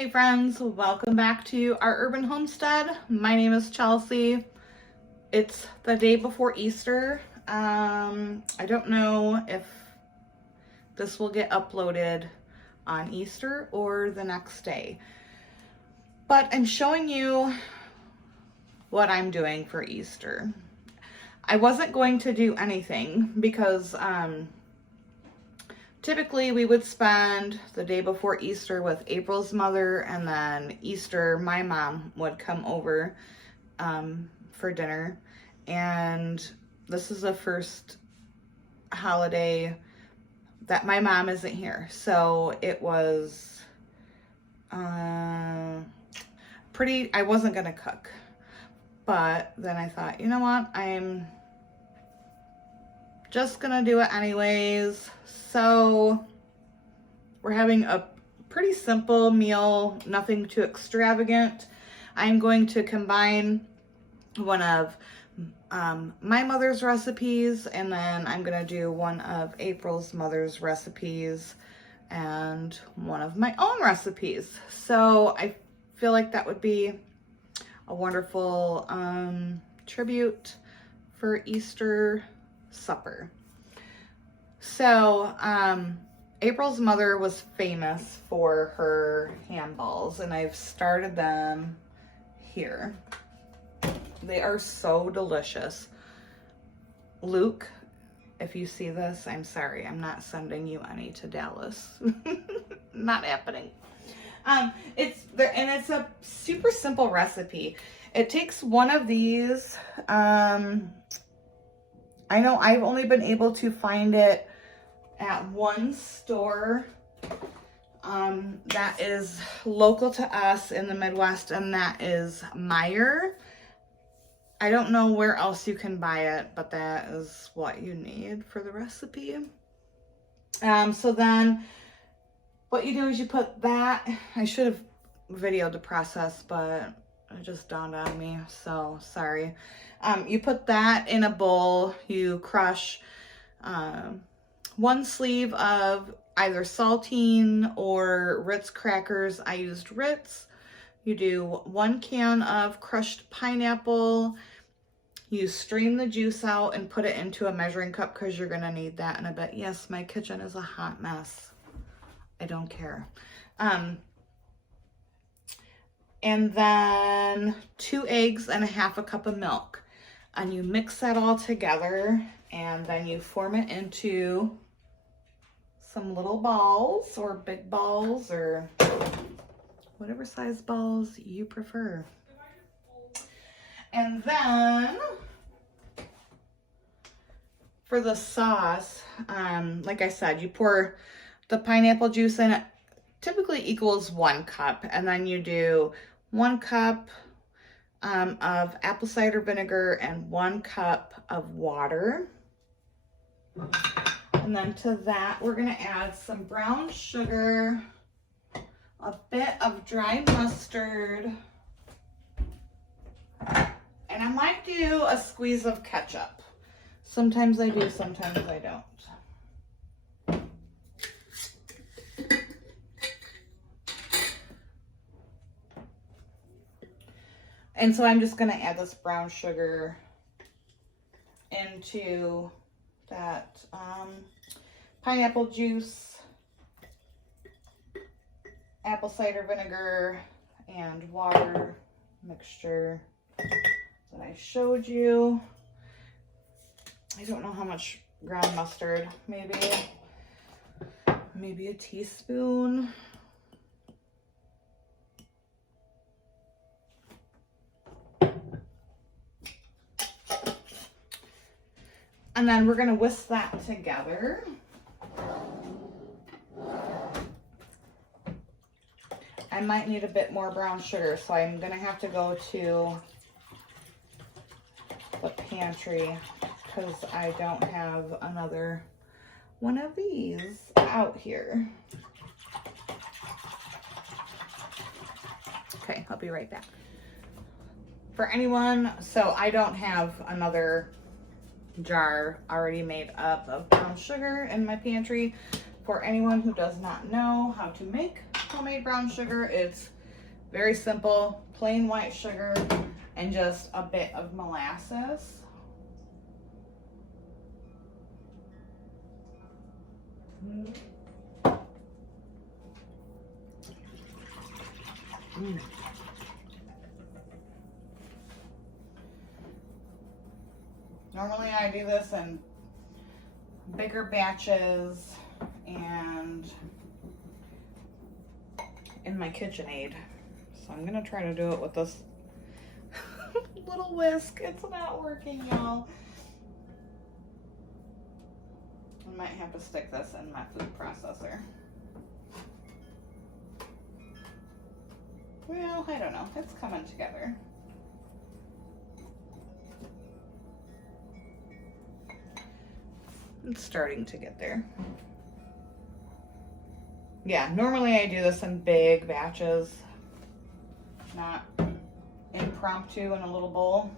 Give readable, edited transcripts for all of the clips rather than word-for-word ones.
Hey friends, welcome back to our urban homestead. My name is Chelsea. It's the day before Easter. I don't know if this will get uploaded on Easter or the next day, but I'm showing you what I'm doing for Easter. I wasn't going to do anything because typically we would spend the day before Easter with April's mother, and then Easter my mom would come over for dinner. And this is the first holiday that my mom isn't here, so it was I wasn't gonna cook, but then I thought, you know what, I'm just gonna do it anyways. So we're having a pretty simple meal, nothing too extravagant. I'm going to combine one of my mother's recipes, and then I'm gonna do one of April's mother's recipes and one of my own recipes. So I feel like that would be a wonderful tribute for Easter supper. So April's mother was famous for her ham balls, and I've started them here. They are so delicious. Luke, if you see this, I'm sorry, I'm not sending you any to Dallas. Not happening. It's a super simple recipe. It takes one of these. I know I've only been able to find it at one store that is local to us in the Midwest, and that is Meyer. I don't know where else you can buy it, but that is what you need for the recipe. So then what you do is you put that, I should have videoed the process, but it just dawned on me, so sorry. You put that in a bowl, you crush one sleeve of either saltine or Ritz crackers. I used Ritz. You do 1 can of crushed pineapple. You strain the juice out and put it into a measuring cup because you're going to need that in a bit. Yes, my kitchen is a hot mess. I don't care. And then 2 eggs and 1/2 cup of milk. And you mix that all together, and then you form it into some little balls or big balls or whatever size balls you prefer. And then for the sauce, like I said, you pour the pineapple juice in. It typically equals 1 cup, and then you do 1 cup of apple cider vinegar and 1 cup of water. And then to that, we're gonna add some brown sugar, a bit of dry mustard, and I might do a squeeze of ketchup. Sometimes I do, sometimes I don't. And so I'm just gonna add this brown sugar into that pineapple juice, apple cider vinegar, and water mixture that I showed you. I don't know how much ground mustard, maybe a teaspoon. And then we're gonna whisk that together. I might need a bit more brown sugar, so I'm gonna have to go to the pantry because I don't have another one of these out here. Okay, I'll be right back. For anyone, so I don't have another jar already made up of brown sugar in my pantry. For anyone who does not know how to make homemade brown sugar. It's very simple, plain white sugar and just a bit of molasses. Normally I do this in bigger batches and in my KitchenAid. So I'm gonna try to do it with this little whisk. It's not working, y'all. I might have to stick this in my food processor. Well, I don't know. It's coming together. It's starting to get there. Yeah, normally I do this in big batches, not impromptu in a little bowl.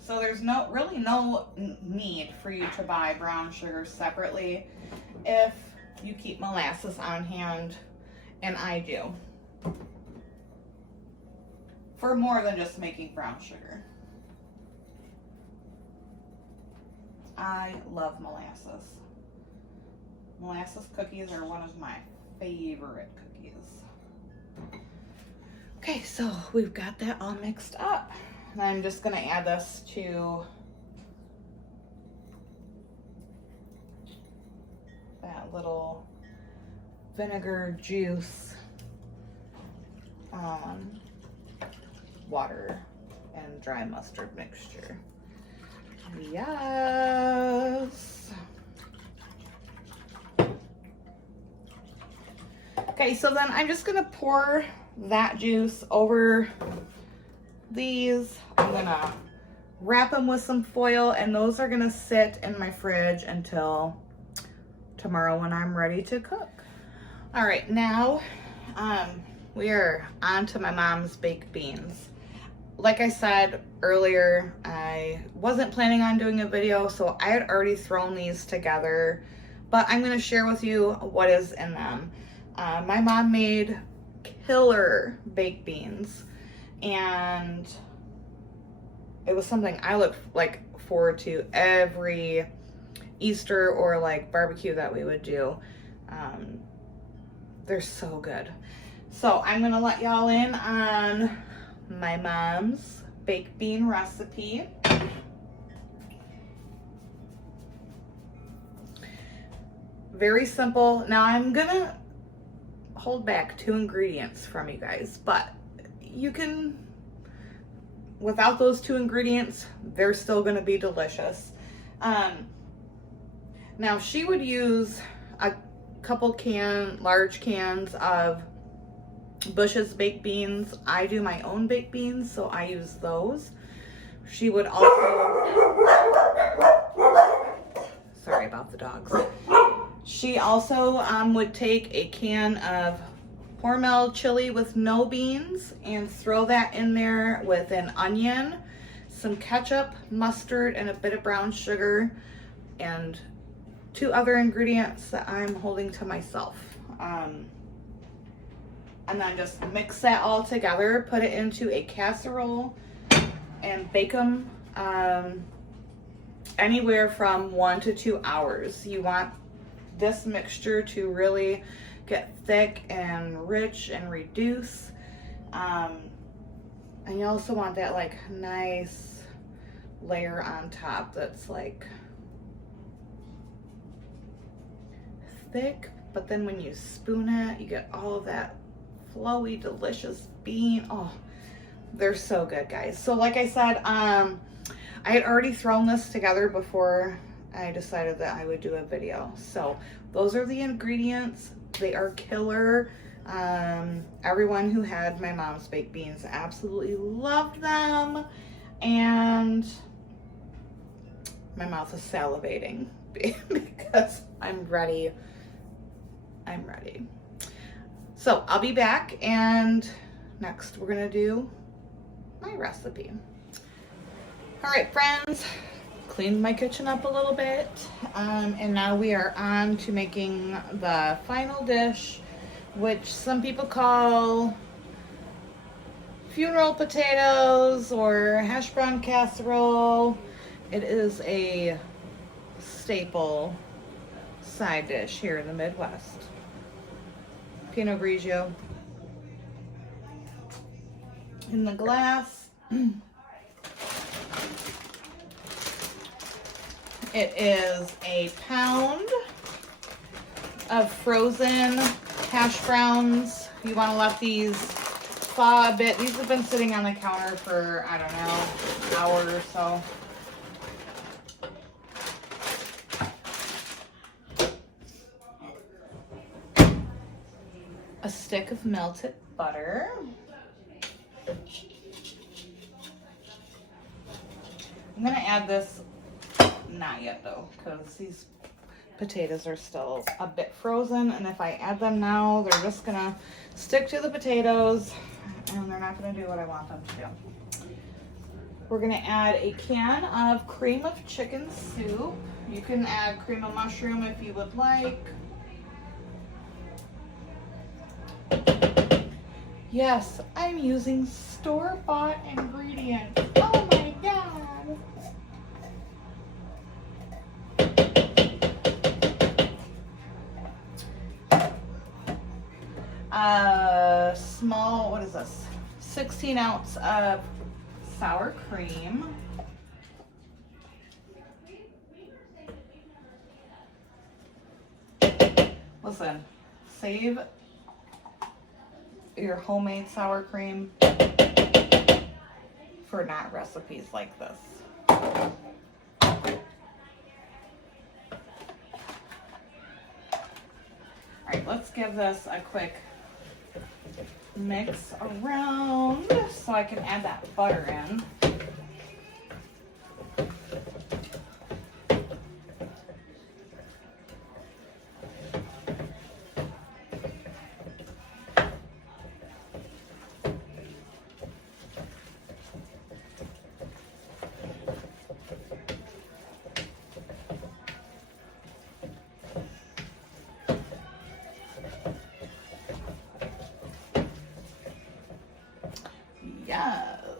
So there's really no need for you to buy brown sugar separately if you keep molasses on hand, and I do, for more than just making brown sugar. I love molasses. Molasses cookies are one of my favorite cookies. Okay, so we've got that all mixed up. And I'm just gonna add this to that little vinegar juice, water and dry mustard mixture. Yes. Okay, so then I'm just gonna pour that juice over these. I'm gonna wrap them with some foil, and those are gonna sit in my fridge until tomorrow when I'm ready to cook. All right, now we are on to my mom's baked beans. Like I said earlier, I wasn't planning on doing a video, so I had already thrown these together, but I'm gonna share with you what is in them. My mom made killer baked beans, and it was something I look forward to every Easter or like barbecue that we would do. They're so good. So I'm gonna let y'all in on my mom's baked bean recipe. Very simple. Now I'm gonna hold back 2 ingredients from you guys, but you can, without those 2 ingredients, they're still gonna be delicious. Now she would use a couple large cans of Bush's baked beans. I do my own baked beans, so I use those. She would also, sorry about the dogs. She also would take a can of Hormel chili with no beans and throw that in there with an onion, some ketchup, mustard, and a bit of brown sugar, and 2 other ingredients that I'm holding to myself. And then just mix that all together, put it into a casserole, and bake them anywhere from 1 to 2 hours. You want this mixture to really get thick and rich and reduce. And you also want that like nice layer on top that's like thick, but then when you spoon it, you get all of that flowy, delicious bean. Oh, they're so good, guys. So like I said, I had already thrown this together before I decided that I would do a video. So those are the ingredients. They are killer. Everyone who had my mom's baked beans absolutely loved them, and my mouth is salivating because I'm ready. So I'll be back, and next we're gonna do my recipe. All right, friends, cleaned my kitchen up a little bit, and now we are on to making the final dish, which some people call funeral potatoes or hash brown casserole. It is a staple side dish here in the Midwest. Pinot Grigio in the glass. It is a pound of frozen hash browns. You want to let these thaw a bit. These have been sitting on the counter for, I don't know, an hour or so. A stick of melted butter. I'm gonna add this, not yet though, because these potatoes are still a bit frozen, and if I add them now, they're just gonna stick to the potatoes and they're not gonna do what I want them to do. We're gonna add a can of cream of chicken soup. You can add cream of mushroom if you would like. Yes, I'm using store-bought ingredients. Oh my god! Small, what is this? 16 ounce of sour cream. Listen, save your homemade sour cream for not recipes like this. All right, let's give this a quick mix around so I can add that butter in. Yes.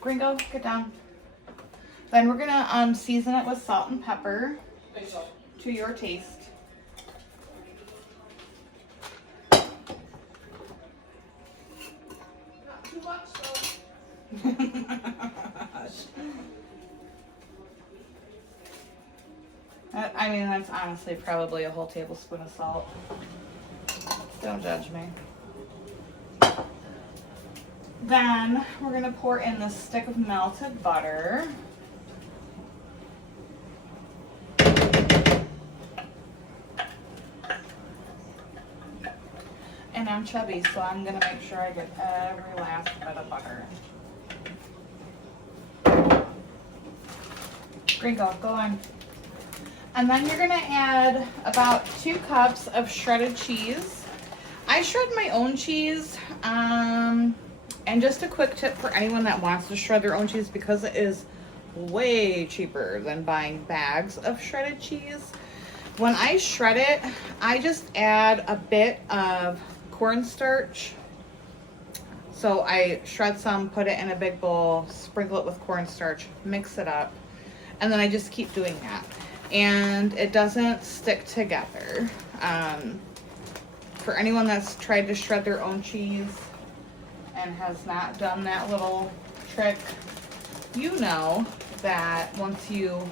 Gringo, get down. Then we're gonna season it with salt and pepper to your taste. Not too much though. I mean, that's honestly probably a whole tablespoon of salt. Don't judge me. Then we're gonna pour in this stick of melted butter. And I'm chubby, so I'm gonna make sure I get every last bit of butter. Gringo, go on. And then you're gonna add about 2 cups of shredded cheese. I shred my own cheese. And just a quick tip for anyone that wants to shred their own cheese, because it is way cheaper than buying bags of shredded cheese. When I shred it, I just add a bit of cornstarch. So I shred some, put it in a big bowl, sprinkle it with cornstarch, mix it up, and then I just keep doing that. And it doesn't stick together. For anyone that's tried to shred their own cheese and has not done that little trick, you know that once you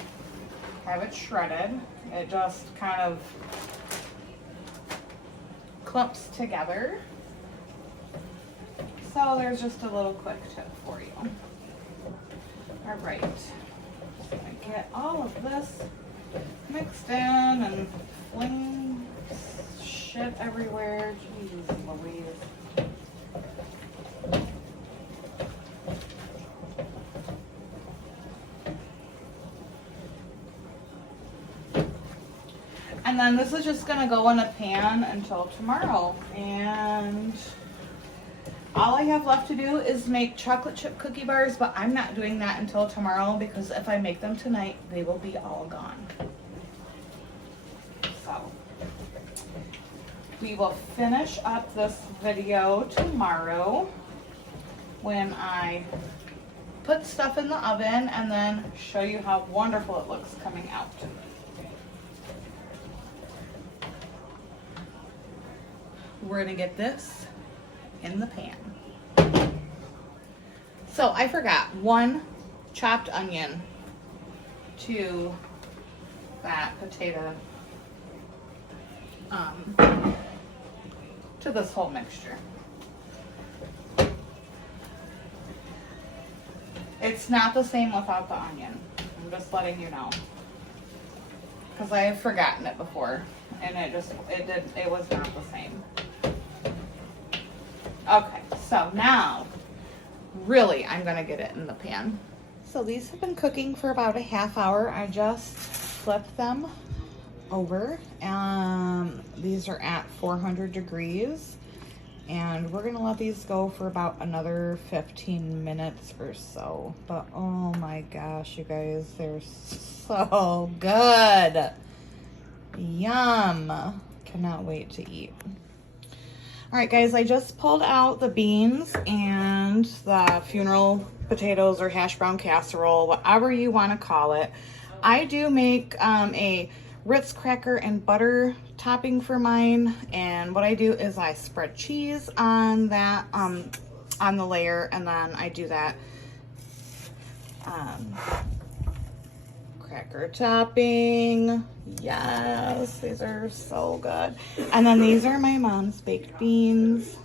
have it shredded, it just kind of clumps together. So there's just a little quick tip for you. All right, just gonna get all of this mixed in and fling shit everywhere. Jesus Louise. And then this is just gonna go in a pan until tomorrow. And All I have left to do is make chocolate chip cookie bars, but I'm not doing that until tomorrow because if I make them tonight, they will be all gone. So we will finish up this video tomorrow when I put stuff in the oven and then show you how wonderful it looks coming out. We're gonna get this in the pan. So I forgot 1 chopped onion to that potato, to this whole mixture. It's not the same without the onion. I'm just letting you know. Because I have forgotten it before and it was not the same. Okay, so now, really, I'm gonna get it in the pan. So these have been cooking for about a half hour. I just flipped them over. These are at 400 degrees. And we're gonna let these go for about another 15 minutes or so. But oh my gosh, you guys, they're so good. Yum. Cannot wait to eat. All right, guys, I just pulled out the beans and the funeral potatoes or hash brown casserole, whatever you want to call it. I do make a Ritz cracker and butter topping for mine, and what I do is I spread cheese on that on the layer, and then I do that cracker topping. Yes, these are so good. And then these are my mom's baked beans.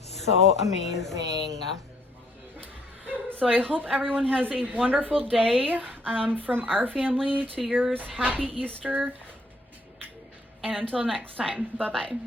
So amazing. So I hope everyone has a wonderful day. From our family to yours, happy Easter. And until next time, bye-bye.